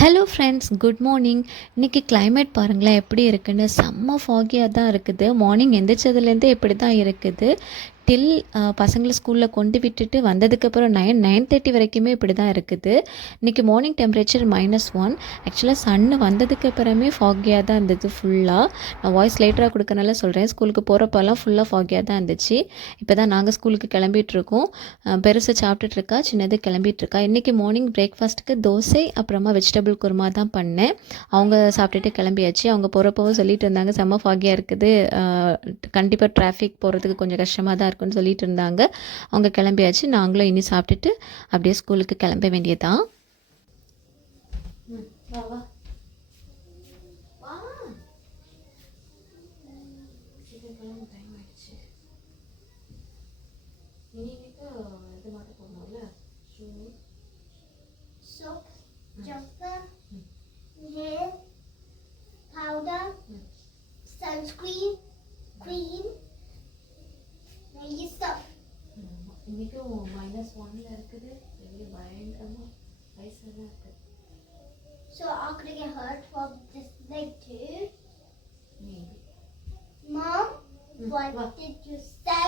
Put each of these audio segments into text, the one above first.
Hello friends good morning இன்றைக்கி climate பாருங்களேன் எப்படி இருக்குன்னு செம்ம ஃபாகியாக தான் இருக்குது. மார்னிங் எந்திரிச்சதுலேருந்தே இப்படி தான் இருக்குது. டில் பசங்களை ஸ்கூலில் கொண்டு விட்டுட்டு வந்ததுக்கப்புறம் நைன் நைன் தேர்ட்டி வரைக்குமே இப்படி தான் இருக்குது. இன்றைக்கி மார்னிங் டெம்பரேச்சர் மைனஸ் ஒன் ஆக்சுவலாக சன்னு வந்ததுக்கப்புறமே ஃபாகியாக தான் இருந்தது ஃபுல்லாக நான் வாய்ஸ் லேட்டராக கொடுக்கறனால சொல்கிறேன் ஸ்கூலுக்கு போகிறப்பெல்லாம் ஃபுல்லாக ஃபாகியாக தான் இருந்துச்சு. இப்போ தான் நாங்கள் ஸ்கூலுக்கு கிளம்பிட்டுருக்கோம் பெருசாக சாப்பிட்டுட்ருக்கா சின்னது கிளம்பிட்டு இருக்கா இன்றைக்கி மார்னிங் பிரேக்ஃபாஸ்ட்டுக்கு தோசை அப்புறமா வெஜிடபிள் குருமா தான் பண்ணேன். அவங்க சாப்பிட்டுட்டு கிளம்பியாச்சு. அவங்க போகிறப்பவும் சொல்லிட்டு இருந்தாங்க செம்ம ஃபாகியாக இருக்குது. கண்டிப்பாக டிராஃபிக் போகிறதுக்கு கொஞ்சம் கஷ்டமாக தான் இருக்குது இருக்குன்னு சொல்லிட்டு இருந்தாங்க அவங்க கிளம்பியாச்சு. நாங்களும் இனி சாப்பிட்டுட்டு அப்படியே ஸ்கூலுக்கு கிளம்ப வேண்டியதான் powder, sunscreen, cream, நிறைய stuff. இன்றைக்கும் மைனஸ் ஒன்ல இருக்குது வெளியே பயங்கரமாக வயசாக இருக்குது So I'm gonna get hurt from this leg too. Maybe Mom, what what? did you say?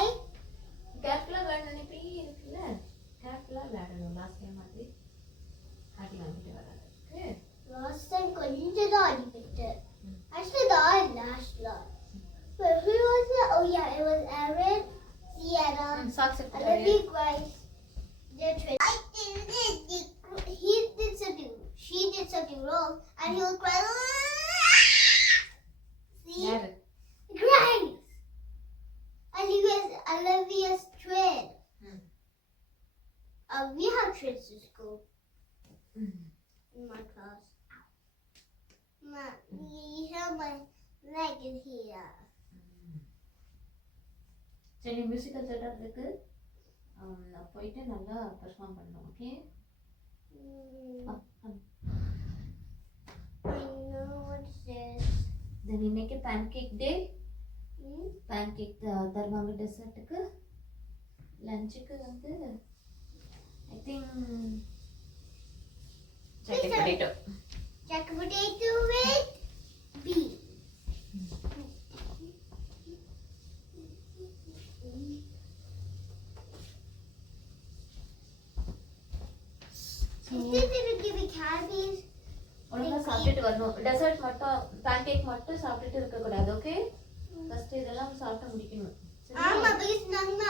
likewise, their treasure. I think that he did something, she did something wrong, and he will cry. See? Cries. Olivia's, Olivia's thread. We have threads to school. In my class. My, you have my leg here. Any musical setup look good? போயிட்டு நல்லா perform பண்ணணும் okay Mm, I know what it is. Then இன்னைக்கு pancake day Hmm? Pancake தருவாங்க டெசர்ட்டுக்கு லஞ்சுக்கு வந்து I think சக்கரை potato Jack potato with beef. ஒழுங்கா சாப்பிட்டுட்டு வரணும். டெசர்ட் மட்டும் பேன் கேக் மட்டும் சாப்பிட்டுட்டு இருக்கக்கூடாது ஓகே ஃபர்ஸ்ட் இதெல்லாம் சாப்பிட்டு முடிக்கணும். ஆமா பிகாஸ் நம்ம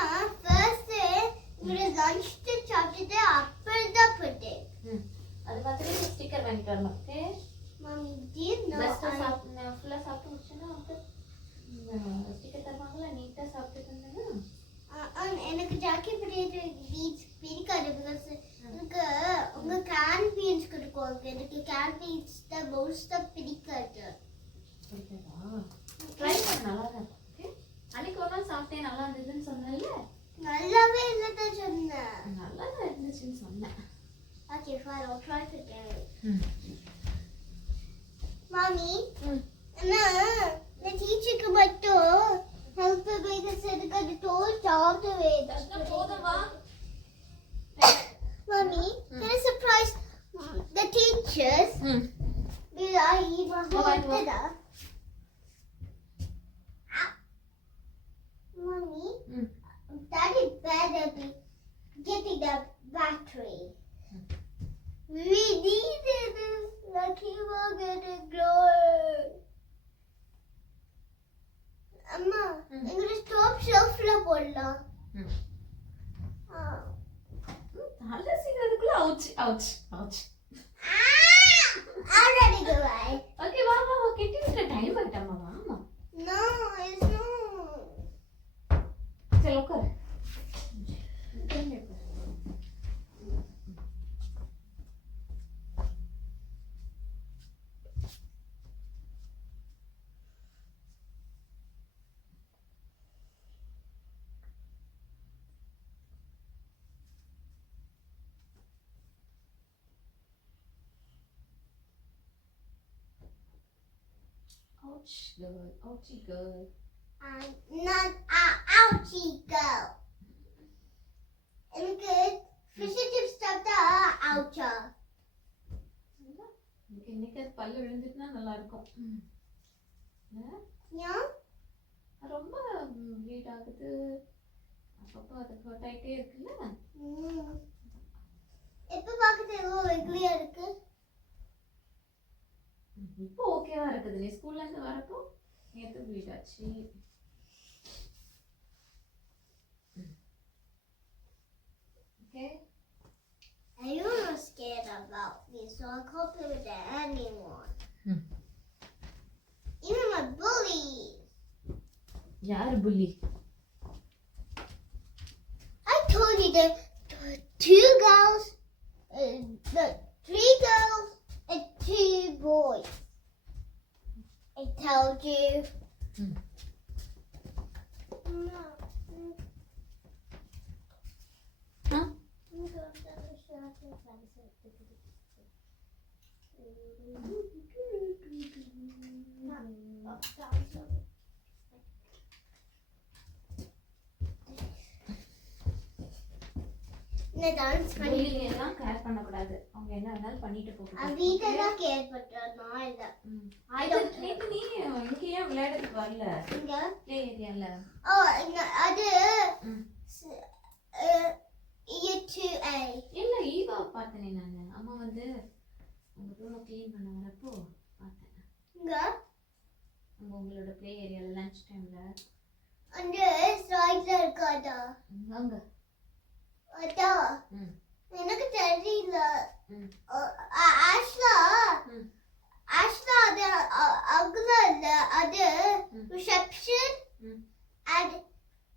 ஃபர்ஸ்ட் இவரு லஞ்ச் சாப்பிட்டுட்டு அப்புறம் தான் போட்டேன் ம். அது மாதிரி ஸ்டிக்கர் வாங்கிட்டு வரணும் ஓகே மம்மி not பெஸ்ட்டாக சாப்பிட்டு ஃபுல்லாக சாப்பிட்டு முடிச்சேன்னா வந்து ஸ்டிக்கர் தருவாங்களா நீட்டாக சாப்பிட்டு இருந்தேன்னா? Uh, um, எனக்கு ஜாக்கி பீன்ஸ் பிடிக்காது பிகாஸ் எனக்கு உங்க கேன் பீன்ஸ் கொடுக்கும் எனக்கு கேன் பீன்ஸ் தான் மோஸ்டா பிடிக்காது. பிடிக்காதா? ட்ரை பண்ண நல்லா தான் அன்னைக்கு ஒரு நாள் சாப்பிட்டேன் நல்லா இருந்ததுன்னு சொன்னேன்ல? நல்லாவே இல்லதான் சொன்னேன். நல்லா தான் இருந்துச்சுன்னு சொன்னேன். Okay try it. again ம். மாமி இந்த டீச்சருக்கு மட்டும் ஹெல்ப் பிகாஸ் எனக்கு அது டோல் சாப்பிடவே போதும் Mommy, mm. can I surprise the teachers? Mm. Will I eat my dinner? Mommy, mm. Daddy better be getting the battery. Hmm. We need it like he will get a glory. Amma, mm. English top shelf la bolla. Mm. autsch Ouch, girl. Ouchie, girl. I'm not a ouchie girl. எனக்கு fish and chips சாப்பிட்டா oucha. இன்னைக்கு இன்னைக்கு அது பல்லு விழுந்துட்டுனா நல்லா இருக்கும்? ஏன் ரொம்ப ப்ளீட் ஆகுது அப்பப்போ அது ஹர்ட் ஆகிட்டே இருக்குல்ல ம். எப்ப பாக்குறது எவ்வளவு வெகுலியா இருக்கு இப்போ ஓகேவா இருக்குது நீ ஸ்கூல்ல இருந்து வரப்போ நேற்று ப்ளீட் ஆச்சு okay I am scared about this, so I can't play with anyone. Hmm. Even my bullies. யார் புள்ளி I told you that the two girls, uh, the three girls, and two boys. I told you. Hmm. No. Mm. இந்த dance பண்ணி புள்ளிங்க எல்லாம் care பண்ணக்கூடாது. அவங்க என்ன வேணாலும் பண்ணிட்டு போகட்டும் வீட்டை தான் கேர் பண்றேன் நான் இல்ல. இது don't நேத்து நீ இங்க ஏன் விளையாடுறதுக்கு வரல. இங்க ப்ளே ஏரியால ஓ இங்க அது ம். இயர் டூ ஏ இல்ல ஈவா பார்த்தனே நான். அம்மா வந்து உங்க ரூமை க்ளீன் பண்ண வரப்போ பார்த்தேன். இங்க உங்களோட ப்ளே ஏரியால லஞ்ச் டைம்ல அந்த சைட்ல இருக்காதா? அங்க. அதான் ம் எனக்கு தெரியல ம் அ- அ- ஆஷ்லா ம் ஆஷ்லா அது அ- அங்கல இல்ல அது ம். ரிசப்ஷன் ம் and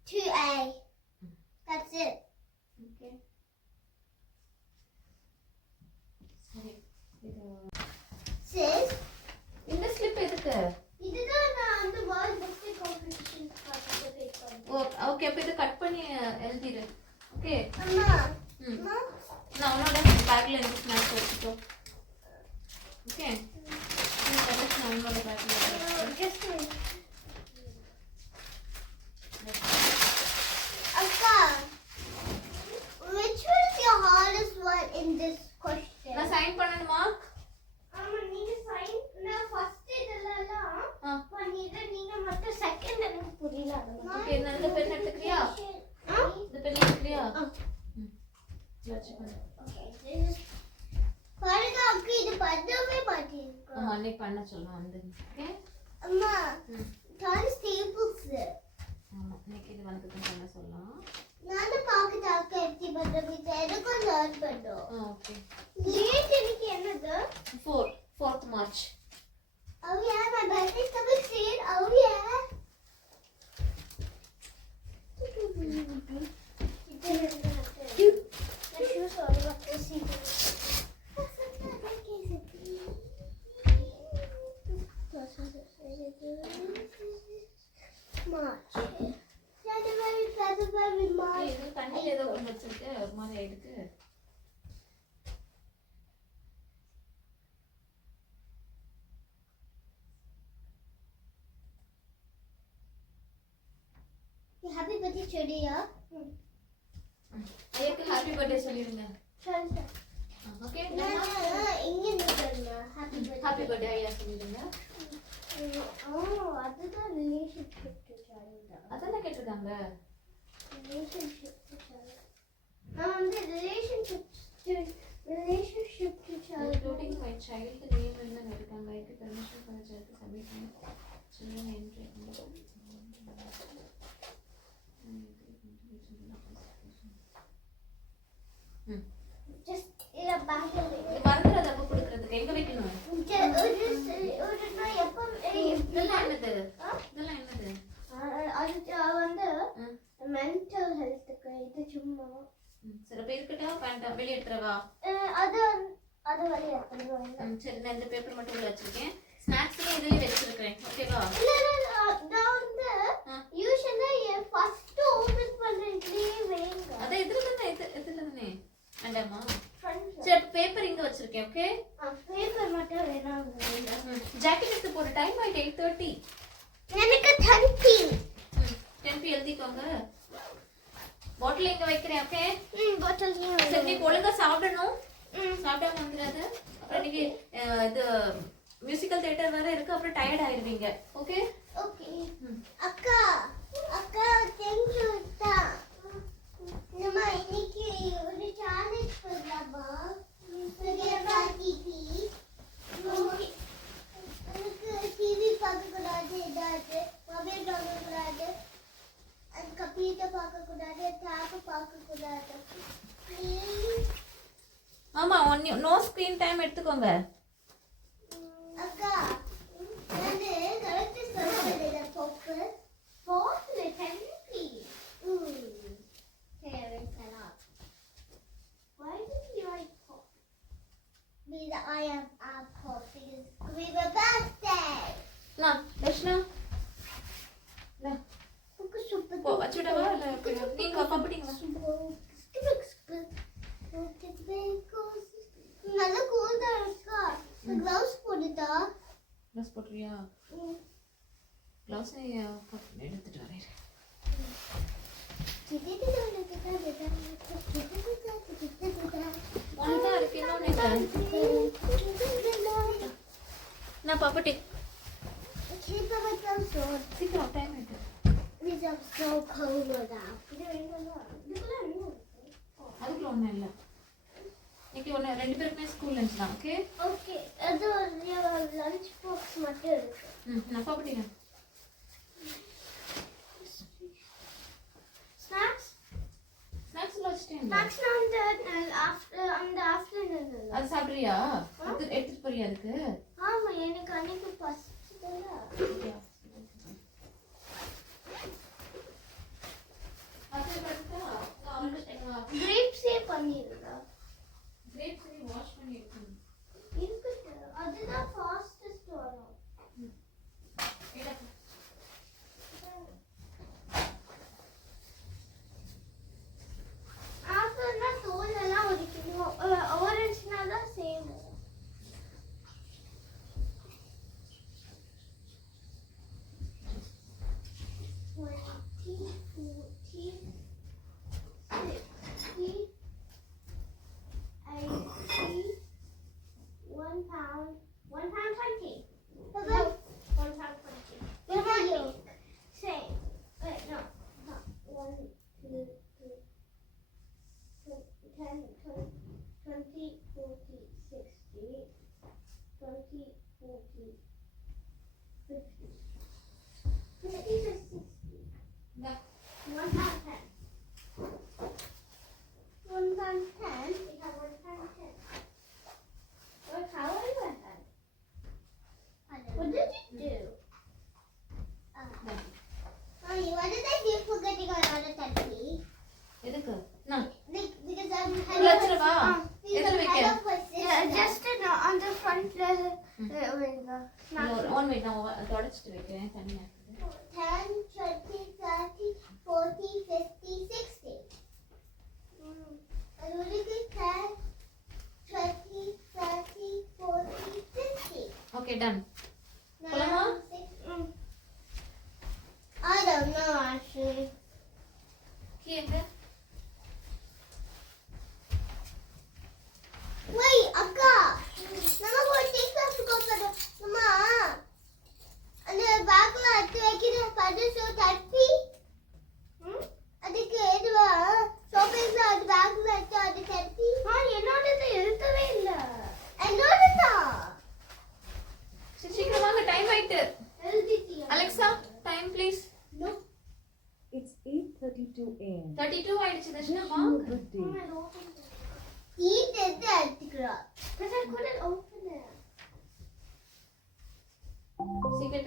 2A. Mm. That's it. Okay சரி இது Sis, இந்த ஸ்லிப் எதுக்கு இதுதான் நான் அந்த வேர்ல்ட் புக் காம்படிஷன் பார்ட்டிசிபேட் பண்ணேன் ஓ ஓகே அப்போ இதை கட் பண்ணி எழுதிடு ஓகே அம்மா ம் அம்மா நான் உன்னோட பேக்கில் இருந்து ஸ்நாக்ஸ் வச்சுக்கோ ஓகே நான் உன்னோட பேக்கில் just a minute. Akka, which was your hardest one in this question? நான் சைன் பண்ணணுமா ஆமா நீங்க சைன் நான் ஃபர்ஸ்ட் இதெல்லாம் ஆ பண்ணிடுறேன் நீங்க மட்டும் செகண்ட் எனக்கு புரியல அதெல்லாம் ஓகே நான் இந்த பென் எடுத்துக்கிறியா ஆ இந்த பென் எடுத்துக்கிறியா ஆ. ம் வச்சுக்கோ Okay, this is பாருங்க அக்கா இது பண்ணவே மாட்டேங்க ஆமா அன்னைக்கு பண்ண சொல்லுவோம் வந்து ஓகே அம்மா ம் டான்ஸ் டேபிள்ஸ் ஆமா இன்னைக்கு இது வந்ததுன்னு பண்ண சொல்லலாம் நானும் பார்க்க அக்கா எப்படி பண்றது எனக்கும் லேர்ன் பண்ணோம் ஆ ஓகே லேட் எனக்கு என்னது four fourth March Oh yeah, my birthday's coming soon. Oh yeah. The shoes are about to see. March. January, February, March. இது தண்ணியில் ஏதோ ஒன்று வச்சிருக்கு ஒரு மாதிரி ஆயிடுக்கு Happy birthday, Chodia. ஐயாக்கு ஹாப்பி பர்த்டே சொல்லிடுங்க. ஓகே இங்க இருந்து ஹாப்பி பர்த்டே ஹாப்பி பர்த்டே ஐயா சொல்லிடுங்க. ஓ அதுதான் ரிலேஷன்ஷிப் சைல்ட் அதானே கேட்டிருக்காங்க. ரிலேஷன்ஷிப் நான் வந்து relationship relationship permission for child submit children entry ம் ஜஸ்ட் இத பேக்ல இது மறந்துடாத அப்போ கொடுக்குறதுக்கு எங்க வைக்கணும் ஒரு நான் எப்போ இதெல்லாம் என்னது இதெல்லாம் என்னது அது வந்து ம் மென்டல் ஹெல்த்துக்கு இது சும்மா. சரி அப்போ இருக்கட்டும் வேண்டாம் வெளியே எடுத்துறவா அது அது ம், சரி நான் இந்த பேப்பர் மட்டும் உள்ள வச்சிருக்கேன். நைட் எயிட் தேர்ட்டி எனக்கு டென் பி டென் எழுதிக்கோங்க. பாட்டில் இங்க வைக்கிறேன் ஓகே ம் பாட்டில் நீங்க சரி நீ ஒழுங்கா சாப்பிடணும். சாப்பிடாம வந்துடாத. அப்புறம் நீங்க இது மியூசிக்கல் தியேட்டர் வேற இருக்கு அப்புறம் டயர்ட் ஆயிடுவீங்க. ஒன் நோ ஸ்க்ரீன் டைம் எடுத்துக்கோங்க I am apple because we were birthday. No, let's now. வச்சுடவா நீங்க அப்படிங்க க்ளவுஸ் போட்டுட்டா க்ளவுஸ் போட்டுறியா க்ளவுஸை எடுத்துட்டு வரேன் நான் பாப்பட்டி சீக்கிரம் டைம் எடுத்து அதுக்குள்ள ஒன்றும் இல்லை இன்னைக்கு ஒன்று ரெண்டு பேருக்குமே ஸ்கூல் லஞ்ச் தான் ஓகே ஓகே அது லஞ்ச் பாக்ஸ் மட்டும் இருக்கு. ம் நான் சாப்பிட்டீங்க ஸ்நாக்ஸ் ஸ்நாக்ஸ் வச்சிட்டேன். ஸ்நாக்ஸ் அந்த அந்த ஆஃப்டர்நூன் அது சாப்பிட்றியா? எடுத்துட்டு போறியா அதுக்கு? ஆமா எனக்கு அன்னைக்கு பசிச்சதுல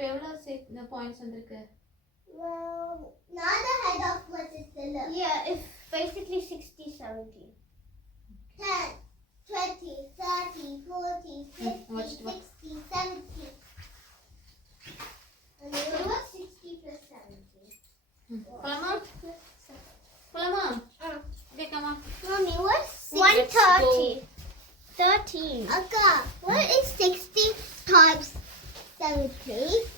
இதில் எவ்வளோ பாயிண்ட்ஸ் வந்திருக்கு what is the. Yeah, it's basically 60, 70. 20, 30, 40, 60, 70. 60 plus 70. Uh. 13. Okay, what is 60 times 70?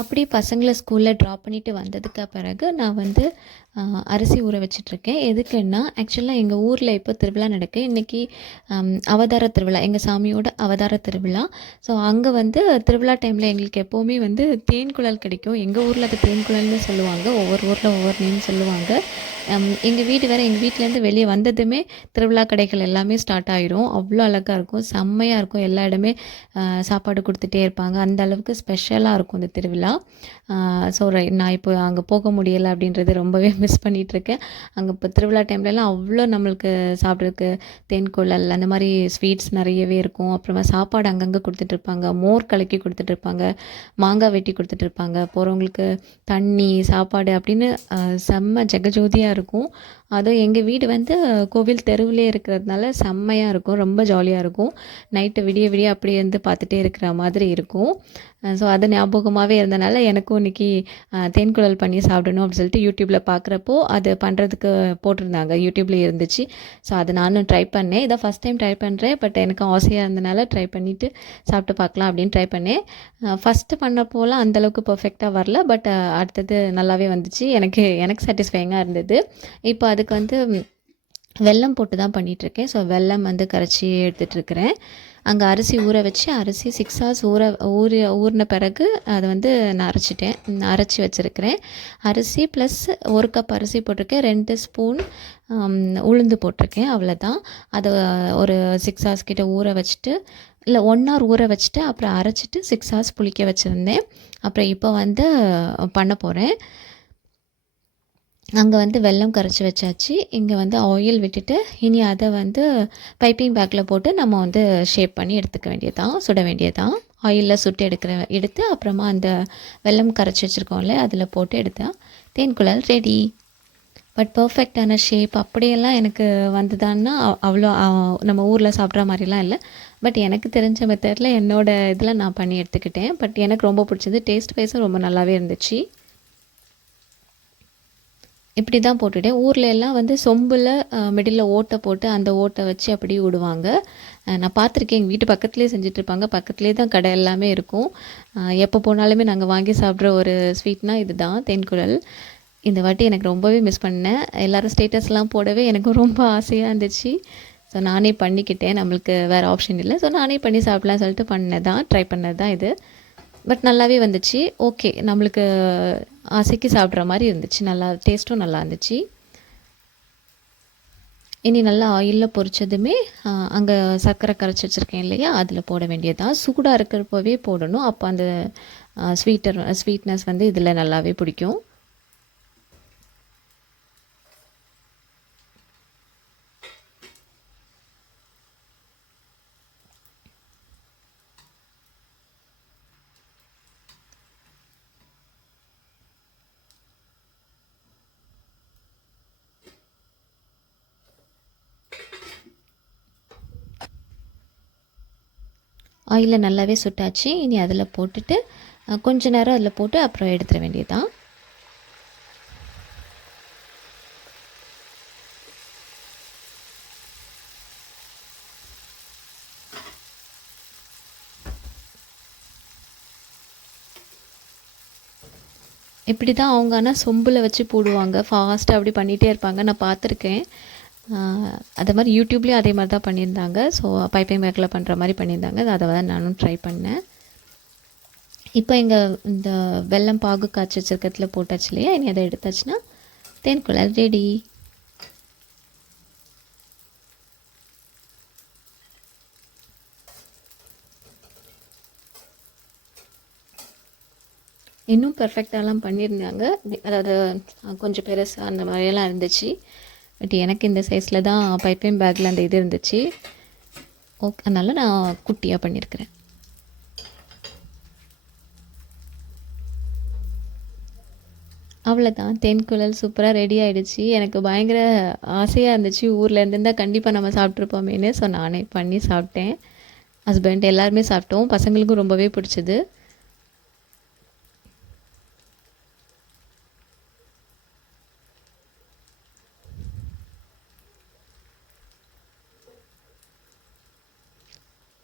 அப்படி பசங்களை ஸ்கூலில் ட்ராப் பண்ணிவிட்டு வந்ததுக்கு பிறகு நான் வந்து அரிசி ஊற வச்சிட்ருக்கேன் எதுக்குன்னா ஆக்சுவலாக எங்கள் ஊரில் இப்போ திருவிழா நடக்கு. இன்றைக்கி அவதார திருவிழா எங்கள் சாமியோட அவதார திருவிழா. ஸோ அங்கே வந்து திருவிழா டைமில் எங்களுக்கு எப்போவுமே வந்து தேன் குழல் கிடைக்கும். எங்கள் ஊரில் அது தேன் குழல்னு சொல்லுவாங்க. ஒவ்வொரு ஊரில் ஒவ்வொரு நேம் சொல்லுவாங்க. எங்கள் வீடு வேறு எங்கள் வீட்டிலேருந்து வெளியே வந்ததுமே திருவிழா கடைகள் எல்லாமே ஸ்டார்ட் ஆயிரும். அவ்வளோ அழகாக இருக்கும். செம்மையாக இருக்கும். எல்லா இடமே சாப்பாடு கொடுத்துட்டே இருப்பாங்க. அந்த அளவுக்கு ஸ்பெஷலாக இருக்கும் இந்த திருவிழா. ஸோ நான் இப்போ அங்கே போக முடியலை அப்படின்றது ரொம்பவே மிஸ் பண்ணிகிட்ருக்கேன் அங்கே இப்போ திருவிழா டைம்லலாம் அவ்வளோ நம்மளுக்கு சாப்பிட்றதுக்கு தேன்குழல் அந்த மாதிரி ஸ்வீட்ஸ் நிறையவே இருக்கும். அப்புறமா சாப்பாடு அங்கங்கே கொடுத்துட்ருப்பாங்க மோர் கலக்கி கொடுத்துட்ருப்பாங்க மாங்காய் வெட்டி கொடுத்துட்ருப்பாங்க போகிறவங்களுக்கு தண்ணி சாப்பாடு அப்படின்னு செம்ம ஜெகஜோதியாக இருக்கும் இருக்கும். அதுவும் எங்கள் வீடு வந்து கோவில் தெருவிலே இருக்கிறதுனால செம்மையாக இருக்கும். ரொம்ப ஜாலியாக இருக்கும். நைட்டு விடிய விடிய அப்படியே இருந்து பார்த்துட்டே இருக்கிற மாதிரி இருக்கும். ஸோ அது ஞாபகமாகவே இருந்தனால எனக்கும் இன்னைக்கு தேன்குழல் பண்ணி சாப்பிடணும் அப்படின்னு சொல்லிட்டு யூடியூப்பில் பார்க்குறப்போ அது பண்ணுறதுக்கு போட்டிருந்தாங்க. யூடியூப்லேயே இருந்துச்சு. ஸோ அதை நானும் ட்ரை பண்ணேன். இதான் ஃபஸ்ட் டைம் ட்ரை பண்ணுறேன் பட் எனக்கு ஆசையாக இருந்தனால ட்ரை பண்ணிவிட்டு சாப்பிட்டு பார்க்கலாம் அப்படின்னு ட்ரை பண்ணேன். ஃபஸ்ட்டு பண்ணப்போலாம் அந்தளவுக்கு பர்ஃபெக்டாக வரல. பட் அடுத்தது நல்லாவே வந்துச்சு. எனக்கு எனக்கு சாட்டிஸ்ஃபைங்காக இருந்தது. இப்போ அதுக்கு வந்து வெல்லம் போட்டு தான் பண்ணிகிட்ருக்கேன் ஸோ வெல்லம் வந்து கரைச்சி எடுத்துகிட்ருக்கிறேன் அங்கே அரிசி ஊற வச்சு அரிசி சிக்ஸ் ஹவர்ஸ் ஊற ஊறி ஊறின பிறகு அதை வந்து நான் அரைச்சிட்டேன். அரைச்சி வச்சுருக்கிறேன். அரிசி ப்ளஸ் ஒரு கப் அரிசி போட்டிருக்கேன். ரெண்டு ஸ்பூன் உளுந்து போட்டிருக்கேன். அவ்வளோதான் அதை ஒரு சிக்ஸ் ஹவர்ஸ் கிட்ட ஊற வச்சுட்டு இல்லை ஒன் ஹவர் ஊற வச்சுட்டு அப்புறம் அரைச்சிட்டு சிக்ஸ் ஹவர்ஸ் புளிக்க வச்சுருந்தேன். அப்புறம் இப்போ வந்து பண்ண போகிறேன் அங்கே வந்து வெல்லம் கரைச்சி வச்சாச்சு. இங்கே வந்து ஆயில் விட்டுட்டு இனி அதை வந்து பைப்பிங் பேக்கில் போட்டு நம்ம வந்து ஷேப் பண்ணி எடுத்துக்க வேண்டியதான் சுட வேண்டியதான் ஆயிலில் சுட்டு எடுக்கிற எடுத்து அப்புறமா அந்த வெல்லம் கரைச்சி வச்சுருக்கோம்ல அதில் போட்டு எடுத்தா தேன்குழல் ரெடி பட் பர்ஃபெக்டான ஷேப் அப்படியெல்லாம் எனக்கு வந்ததான்னா அவ்வளோ நம்ம ஊரில் சாப்பிட்ற மாதிரிலாம் இல்லை. பட் எனக்கு தெரிஞ்ச மெத்தடில் என்னோடய இதில் நான் பண்ணி எடுத்துக்கிட்டேன். பட் எனக்கு ரொம்ப பிடிச்சது டேஸ்ட் வைஸும் ரொம்ப நல்லாவே இருந்துச்சு. இப்படி தான் போட்டுட்டேன். ஊரில் எல்லாம் வந்து சொம்பில் மிடில் ஓட்டை போட்டு அந்த ஓட்டை வச்சு அப்படி விடுவாங்க. நான் பார்த்துருக்கேன். எங்கள் வீட்டு பக்கத்துலேயே செஞ்சுட்ருப்பாங்க பக்கத்துலேயே தான் கடை எல்லாமே இருக்கும். எப்போ போனாலுமே நாங்கள் வாங்கி சாப்பிட்ற ஒரு ஸ்வீட்னா இதுதான் தென்குழல் இந்த வாட்டி எனக்கு ரொம்பவே மிஸ் பண்ணேன். எல்லாரும் ஸ்டேட்டஸ்லாம் போடவே எனக்கும் ரொம்ப ஆசையாக இருந்துச்சு. ஸோ நானே பண்ணிக்கிட்டேன். நம்மளுக்கு வேறு ஆப்ஷன் இல்லை. ஸோ நானே பண்ணி சாப்பிட்லாம் சொல்லிட்டு பண்ணது தான் ட்ரை பண்ணது தான் இது. பட் நல்லாவே வந்துச்சு. ஓகே நம்மளுக்கு ஆசைக்கு சாப்பிட்ற மாதிரி இருந்துச்சு. நல்லா டேஸ்ட்டும் நல்லா இருந்துச்சு. இனி நல்லா ஆயிலில் பொறிச்சதுமே அங்கே சர்க்கரை கரைச்சி வச்சுருக்கேன் இல்லையா? அதில் போட வேண்டியதுதான். சூடாக இருக்கிறப்பவே போடணும். அப்போ அந்த ஸ்வீட்டர் ஸ்வீட்னஸ் வந்து இதில் நல்லாவே பிடிக்கும். ஆயிலில் நல்லாவே சுட்டாச்சு. இனி அதில் போட்டுட்டு கொஞ்ச நேரம் அதில் போட்டு அப்புறம் எடுத்துட வேண்டியதுதான். இப்படி தான் அவங்க ஆனால் சொம்பில் வச்சு போடுவாங்க. ஃபாஸ்ட்டாக அப்படி பண்ணிகிட்டே இருப்பாங்க. நான் பார்த்துருக்கேன். அதே மாதிரி யூடியூப்லேயும் அதே மாதிரி தான் பண்ணியிருந்தாங்க. ஸோ பைப்பிங் பேக்கில் பண்ணுற மாதிரி பண்ணியிருந்தாங்க. அதை தான் நானும் ட்ரை பண்ணேன். இப்போ எங்கள் இந்த வெல்லம் பாகு காய்ச்சி வச்சிருக்கிறதுல போட்டாச்சு இல்லையா? இனி அதை எடுத்தாச்சுன்னா தேன்குழல் ரெடி இன்னும் பர்ஃபெக்டாலாம் பண்ணியிருந்தாங்க. அதாவது கொஞ்சம் பெருசாக அந்த மாதிரியெல்லாம் இருந்துச்சு. பட் எனக்கு இந்த சைஸில் தான் பைப்பிங் பேக்கில் அந்த இது இருந்துச்சு. ஓகே அதனால் நான் குட்டியாக பண்ணியிருக்கிறேன் அவ்வளோதான் தென்குழல் சூப்பராக ரெடி ஆகிடுச்சு எனக்கு பயங்கர ஆசையாக இருந்துச்சு. ஊரில் இருந்திருந்தால் கண்டிப்பாக நம்ம சாப்பிட்ருப்போமேனு ஸோ நானே பண்ணி சாப்பிட்டேன். ஹஸ்பண்ட் எல்லாருமே சாப்பிட்டோம். பசங்களுக்கும் ரொம்பவே பிடிச்சது.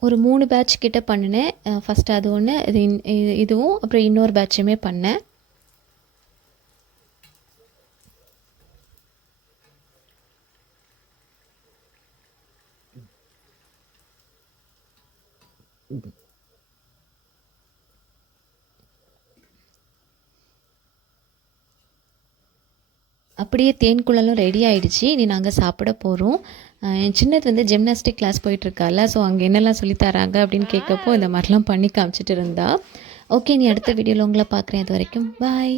ஒரு மூணு பேட்ச் கிட்ட பண்ணினேன். ஃபஸ்ட்டு அது ஒன்று இது இன்- இது- இதுவும் அப்புறம் இன்னொரு பேட்சுமே பண்ணேன். அப்படியே தேன் குழலும் ரெடி ஆயிடுச்சு. இனி நாங்கள் சாப்பிட போகிறோம் என் சின்னது வந்து ஜிம்னாஸ்டிக் கிளாஸ் போயிட்டுருக்கால ஸோ அங்கே என்னெல்லாம் சொல்லித்தராங்க அப்படின்னு கேட்கப்போ இந்த மாதிரிலாம் பண்ணி காமிச்சிட்டு இருந்தா. ஓகே நீ அடுத்த வீடியோவில் உங்களை பார்க்குறேன் அது வரைக்கும். பாய்